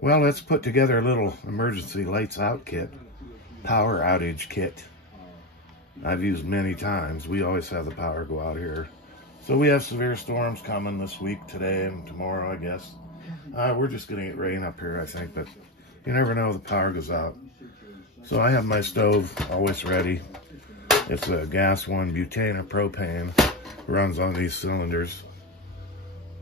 Well, let's put together a little emergency lights out kit, power outage kit. I've used many times. We always have the power go out here. So we have severe storms coming this week, today and tomorrow, I guess. We're just gonna get rain up here, I think, but you never know, the power goes out. So I have my stove always ready. It's a gas one, butane or propane. Runs on these cylinders,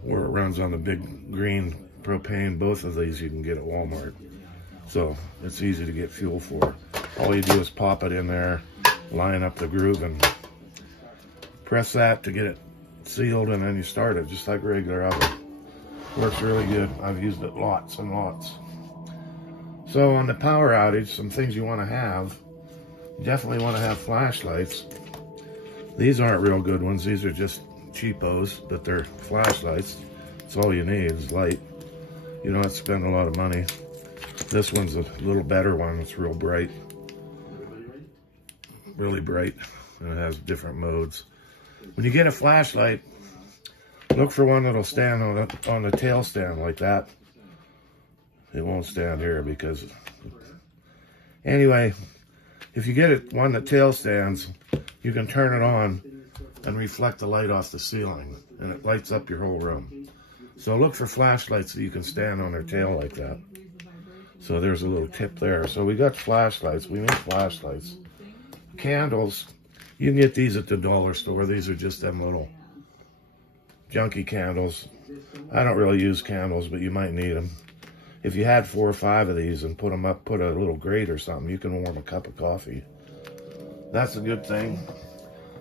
or it runs on the big green propane. Both of these you can get at Walmart. So it's easy to get fuel for. All you do is pop it in there, line up the groove, and press that to get it sealed, and then you start it just like a regular oven. Works really good. I've used it lots and lots. So on the power outage, some things you want to have. You definitely want to have flashlights. These aren't real good ones. These are just cheapos, but they're flashlights. That's all you need is light. You don't have to spend a lot of money. This one's a little better one. It's real bright. Really bright. And it has different modes. When you get a flashlight, look for one that'll stand on the tail stand like that. It won't stand here because... Anyway, if you get one that tail stands, you can turn it on and reflect the light off the ceiling, and it lights up your whole room. So look for flashlights that you can stand on their tail like that. So there's a little tip there. So we got flashlights. We need flashlights. Candles. You can get these at the dollar store. These are just them little junky candles. I don't really use candles, but you might need them. If you had 4 or 5 of these and put them up, put a little grate or something, you can warm a cup of coffee. That's a good thing.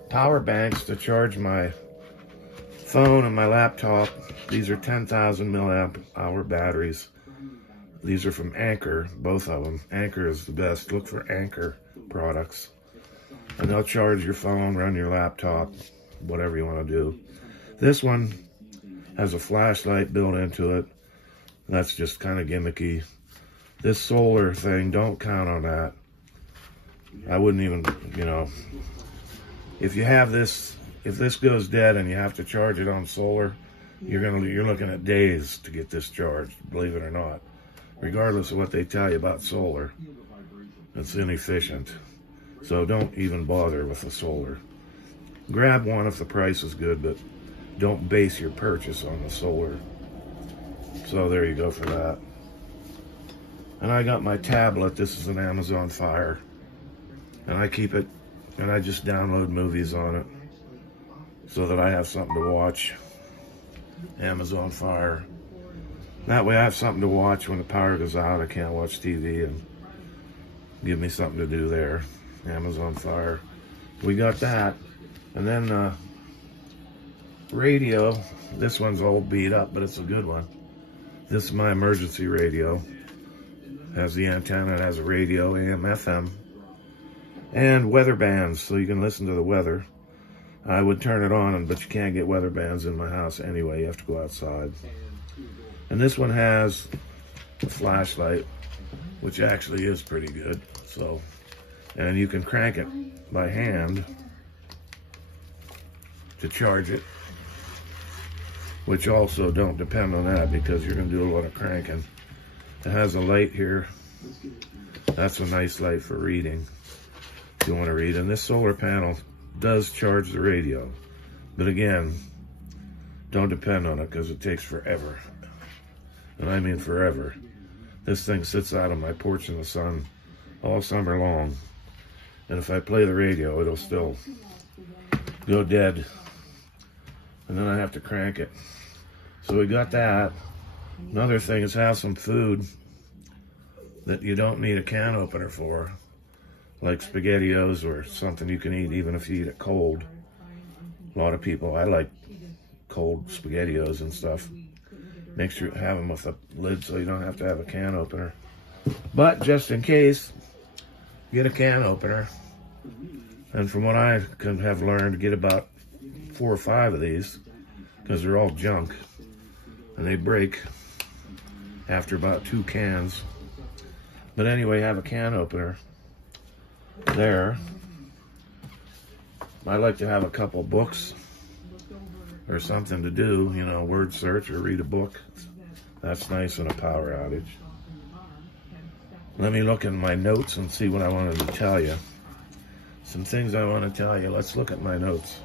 Power banks to charge my phone and my laptop. These are 10,000 milliamp hour batteries. These are from Anchor, both of them. Anchor is the best. Look for Anchor products. And they'll charge your phone, run your laptop, whatever you want to do. This one has a flashlight built into it. That's just kind of gimmicky. This solar thing, don't count on that. I wouldn't even, you know, if you have this, if this goes dead and you have to charge it on solar, you're looking at days to get this charged, believe it or not. Regardless of what they tell you about solar, it's inefficient. So don't even bother with the solar. Grab one if the price is good, but don't base your purchase on the solar. So there you go for that. And I got my tablet. This is an Amazon Fire. And I keep it, and I just download movies on it so that I have something to watch. Amazon Fire. That way I have something to watch when the power goes out. I can't watch TV, and give me something to do there. Amazon Fire. We got that. And then radio. This one's all beat up, but it's a good one. This is my emergency radio. Has the antenna, it has a radio, AM, FM. And weather bands, so you can listen to the weather. I would turn it on, but you can't get weather bands in my house anyway. You have to go outside. And this one has a flashlight, which actually is pretty good. So, and you can crank it by hand to charge it, which also don't depend on that because you're going to do a lot of cranking. It has a light here. That's a nice light for reading if you want to read. And this solar panel does charge the radio. But again, don't depend on it because it takes forever. And I mean forever. This thing sits out on my porch in the sun all summer long. And if I play the radio, it'll still go dead. And then I have to crank it. So we got that. Another thing is have some food that you don't need a can opener for, like SpaghettiOs or something you can eat even if you eat it cold. A lot of people, I like cold SpaghettiOs and stuff. Make sure you have them with a lid so you don't have to have a can opener. But just in case, get a can opener. And from what I have learned, get about 4 or 5 of these because they're all junk. And they break after about 2 cans. But anyway, have a can opener there. I like to have a couple books or something to do, you know, word search or read a book. That's nice in a power outage. Let me look in my notes and see what I wanted to tell you. Some things I want to tell you. Let's look at my notes.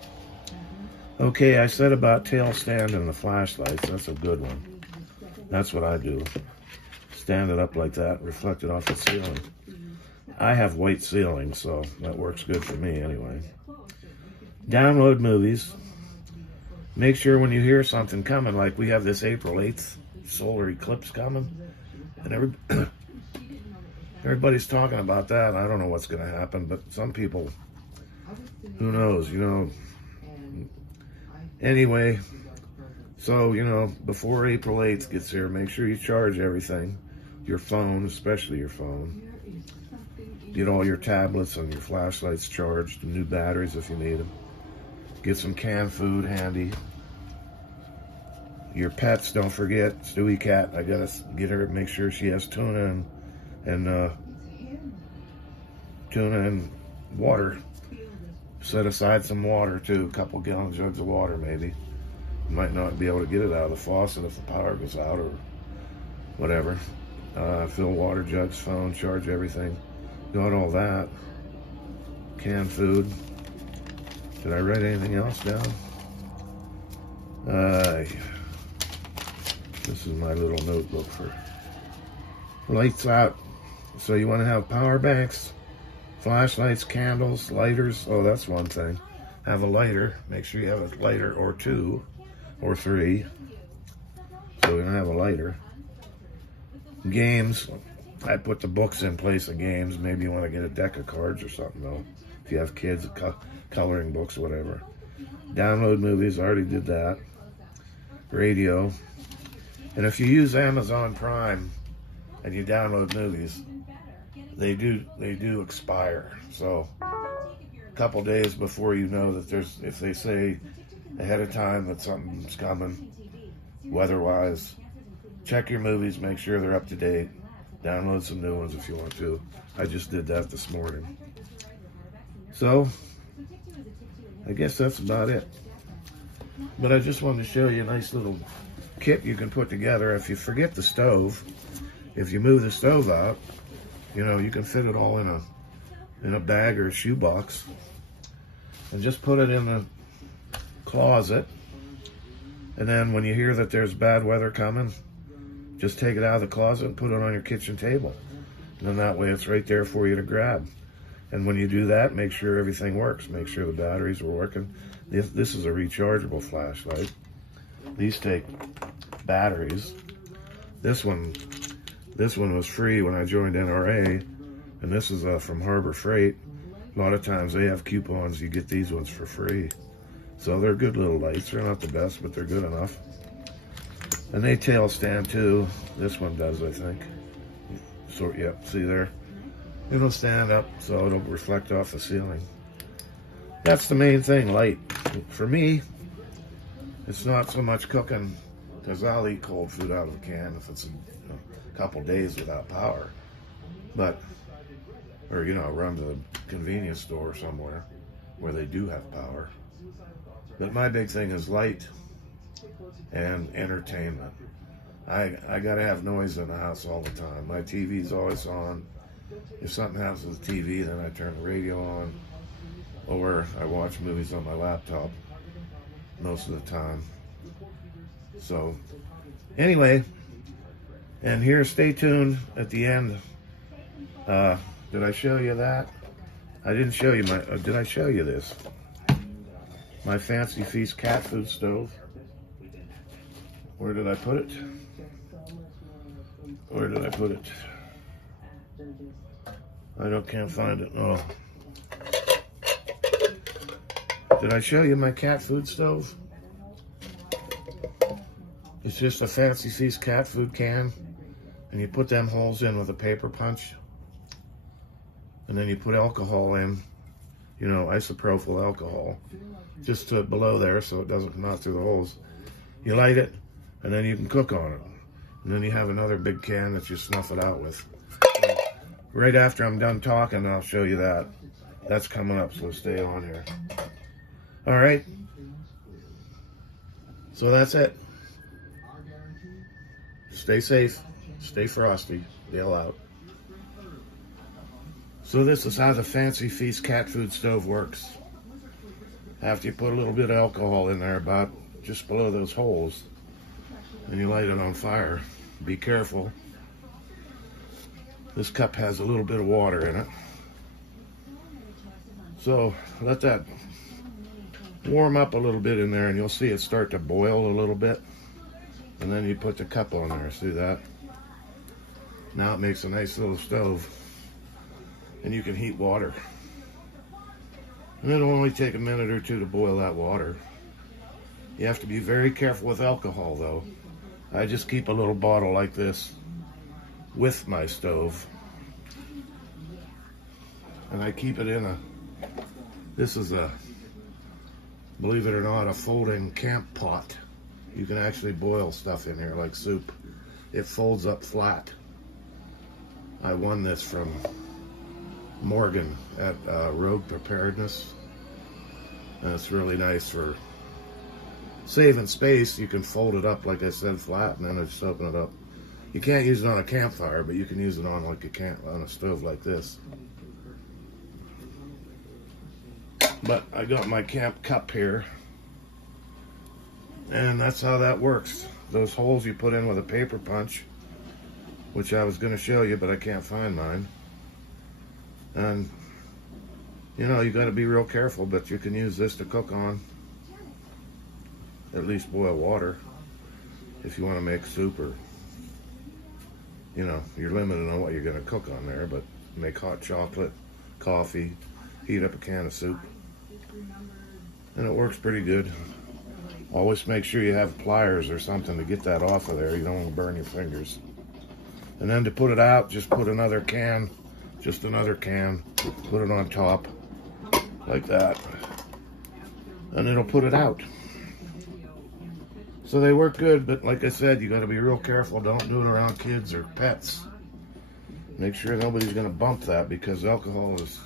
Okay, I said about tail stand and the flashlights. That's a good one. That's what I do. Stand it up like that, reflect it off the ceiling. I have white ceiling, so that works good for me anyway. Download movies. Make sure when you hear something coming, like we have this April 8th solar eclipse coming, and everybody's talking about that. I don't know what's going to happen, but some people, who knows, you know. Anyway, so, you know, before April 8th gets here, make sure you charge everything. Your phone, especially your phone. Get all your tablets and your flashlights charged, new batteries if you need them. Get some canned food handy. Your pets, don't forget, Stewie Cat, I gotta get her, make sure she has tuna and water. Set aside some water too, a couple gallon jugs of water maybe. You might not be able to get it out of the faucet if the power goes out or whatever. Fill water jugs, phone, charge everything. Got all that. Canned food. Did I write anything else down? This is my little notebook for lights out. So you want to have power banks, flashlights, candles, lighters. Oh, that's one thing. Have a lighter. Make sure you have a lighter or 2 or 3. So we don't have a lighter. Games. I put the books in place of games. Maybe you want to get a deck of cards or something though. If you have kids, coloring books, whatever. Download movies. I already did that. Radio. And if you use Amazon Prime and you download movies, they do expire. So a couple days before you know that there's, if they say ahead of time that something's coming, weather-wise, check your movies, make sure they're up to date. Download some new ones if you want to. I just did that this morning. So I guess that's about it. But I just wanted to show you a nice little kit you can put together. If you forget the stove, if you move the stove out, you know, you can fit it all in a bag or a shoebox and just put it in the closet. And then when you hear that there's bad weather coming, just take it out of the closet and put it on your kitchen table. And then that way it's right there for you to grab. And when you do that, make sure everything works. Make sure the batteries are working. This is a rechargeable flashlight. These take batteries. This one was free when I joined NRA, and this is from Harbor Freight. A lot of times they have coupons. You get these ones for free. So they're good little lights. They're not the best, but they're good enough. And they tail stand too. This one does, I think. So, yep, see there? It'll stand up so it'll reflect off the ceiling. That's the main thing, light. For me, it's not so much cooking, because I'll eat cold food out of a can if it's a couple days without power. But, or, you know, run to the convenience store somewhere where they do have power. But my big thing is light and entertainment. I gotta have noise in the house all the time. My TV's always on. If something happens with the TV, then I turn the radio on, or I watch movies on my laptop most of the time. So anyway, and here, stay tuned at the end. Did I show you that? I didn't show you my, did I show you this? My Fancy Feast cat food stove. Where did I put it? Where did I put it? Can't find it. Oh. Did I show you my cat food stove? It's just a Fancy Feast cat food can, and you put them holes in with a paper punch, and then you put alcohol in, you know, isopropyl alcohol, just to below there so it doesn't come out through the holes. You light it, and then you can cook on it. And then you have another big can that you snuff it out with. And right after I'm done talking, I'll show you that. That's coming up, so stay on here. All right. So that's it. Stay safe, stay frosty, bail out. So this is how the Fancy Feast cat food stove works. After you put a little bit of alcohol in there, about just below those holes, and you light it on fire. Be careful. This cup has a little bit of water in it. So let that warm up a little bit in there, and you'll see it start to boil a little bit. And then you put the cup on there, see that? Now it makes a nice little stove. And you can heat water. And it'll only take a minute or two to boil that water. You have to be very careful with alcohol though. I just keep a little bottle like this with my stove. And I keep it in this is a, believe it or not, a folding camp pot. You can actually boil stuff in here like soup. It folds up flat. I won this from Morgan at Rogue Preparedness, and it's really nice for saving space. You can fold it up, like I said, flat, and then just open it up. You can't use it on a campfire, but you can use it on like on a stove like this. But I got my camp cup here, and that's how that works. Those holes you put in with a paper punch, which I was going to show you, but I can't find mine. And, you know, you got to be real careful, but you can use this to cook on. At least boil water if you want to make soup, or, you know, you're limited on what you're going to cook on there, but make hot chocolate, coffee, heat up a can of soup. And it works pretty good. Always make sure you have pliers or something to get that off of there. You don't want to burn your fingers. And then to put it out, just put another can. Just another can, put it on top, like that, and it'll put it out. So they work good, but like I said, you gotta be real careful. Don't do it around kids or pets. Make sure nobody's gonna bump that, because alcohol is,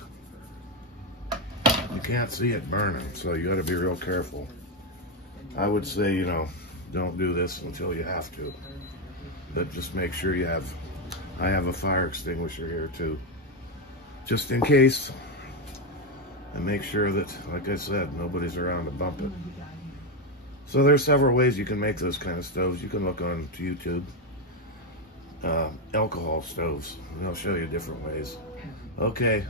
you can't see it burning, so you gotta be real careful. I would say, you know, don't do this until you have to, but just make sure you have, I have a fire extinguisher here too, just in case, and make sure that, like I said, nobody's around to bump it. So there's several ways you can make those kind of stoves. You can look on YouTube, alcohol stoves, and they'll show you different ways. Okay,